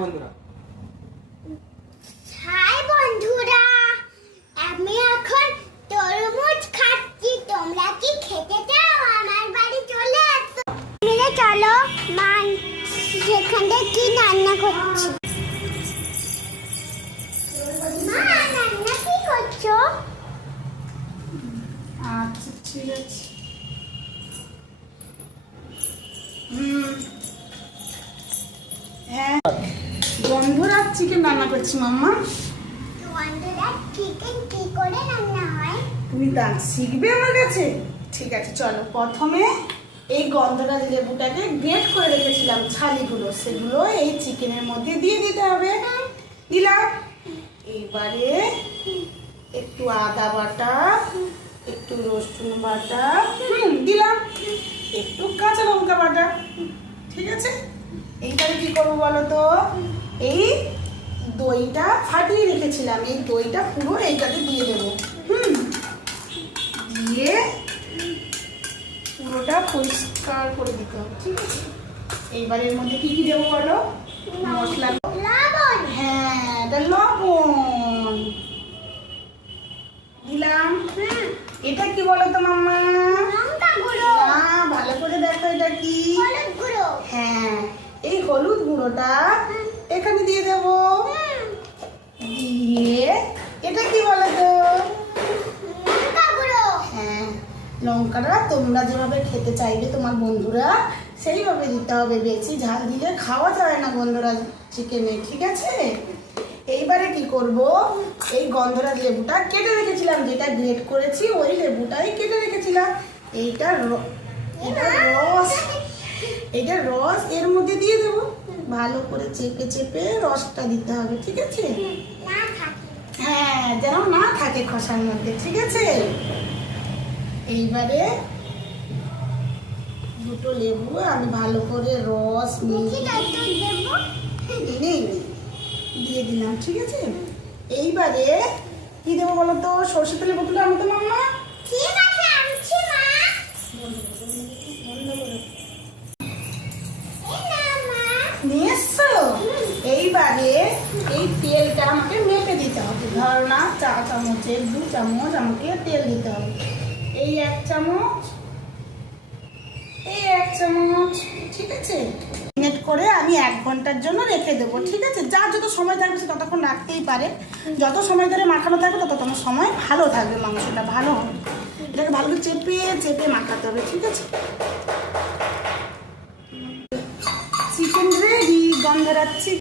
বন্ধুরা হাই বন্ধুরা, আমি এখন তরমুজ খাচ্ছি। তোমরা কি খেতে চাও? আমার বাড়ি চলে আসো। মিলে চলো, মা সেখানে কি রান্না করছি। মা, রান্না কি করছো? আচ্ছা ঠিক আছে। হ্যাঁ, বন্ধুরা চিকেন রান্না করছি মাম্মা। বন্ধুরা, চিকেন কি করে রান্না হয়? তুমি শিখবে আমার কাছে? ঠিক আছে, চলো। প্রথমে এই গন্ধরাজ লেবুটাকে গ্রেট করে রেখেছিলাম, ছালিগুলো সেগুলো এই চিকেনের মধ্যে দিয়ে দিতে হবে। দিলাম। এবারে একটু আদা বাটা, একটু রসুন বাটা দিলাম, একটু কাঁচা লঙ্কা বাটা। ঠিক আছে, এইবারে কি করবো বলো তো? এই দইটা ফাটিয়ে রেখেছিলাম, এই দইটা পুরো এইটাতে দিয়ে দেবো। দিয়ে পুরোটা পরিষ্কার করে দিতে হবে। ঠিক আছে, এইবার এর মধ্যে কি কি দেবো বলো? মশলা, লবণ। হ্যাঁ এটা লবণ দিলাম। এটা কি বলো তো মাম্মা? লঙ্কা গুঁড়ো। না, ভালো করে দেখো এটা কি। হলুদ গুঁড়ো। হ্যাঁ, এই হলুদ গুঁড়োটা এখানে দিয়ে দেবো। দিয়ে এটা কি বলো তো? লঙ্কা গুঁড়ো। হ্যাঁ, লঙ্কাটা তোমরা যেভাবে খেতে চাইবে তোমার বন্ধুরা সেইভাবে দিতে হবে। বেশি ঝাল দিলে খাওয়া যায় না বন্ধুরা চিকেনে। ঠিক আছে, এইবারে কি করব? এই গন্ধরাজ লেবুটা কেটে রেখেছিলাম, যেটা গ্রেট করেছি ওই লেবুটাই কেটে রেখেছিলাম। এইটা রস এর মধ্যে দিয়ে দেবো। ভালো করে চেপে চেপে রসটা দিতে হবে। ঠিক আছে, না থাকে। হ্যাঁ, যেন না থাকে খসার মধ্যে। ঠিক আছে, এইবারে দুটো লেবু আমি ভালো করে রস মিষ্টি একটু দেবো। দিয়ে দিলাম। ঠিক আছে, এইবারে কি দেবো বলো তো? সরষে তেলের বোতলটা আনতো মাম্মা। ঠিক আছে, আনছি মা। এই নাও মা। নিয়ে এসছো? এইবারে এই তেলটা আমাকে মেপে দিতে হবে। ধরো না, 4 চামচের 2 চামচ আমাকে তেল দিতে হবে। এই 1 চামচ, এই 1 চামচ। ঠিক আছে, মিনিট করে আমি 1 ঘন্টার জন্য রেখে দেবো। ঠিক আছে, যার যত সময় থাকবে সে ততক্ষণ রাখতেই পারে। যত সময় ধরে মাখানো থাকবে তত তোমার সময় ভালো থাকবে, মাংসটা ভালো হবে। এটাকে ভালো করে চেপে চেপে মাখাতে হবে। ঠিক আছে, চিকেন রেডি, গন্ধরাজ চিকেন।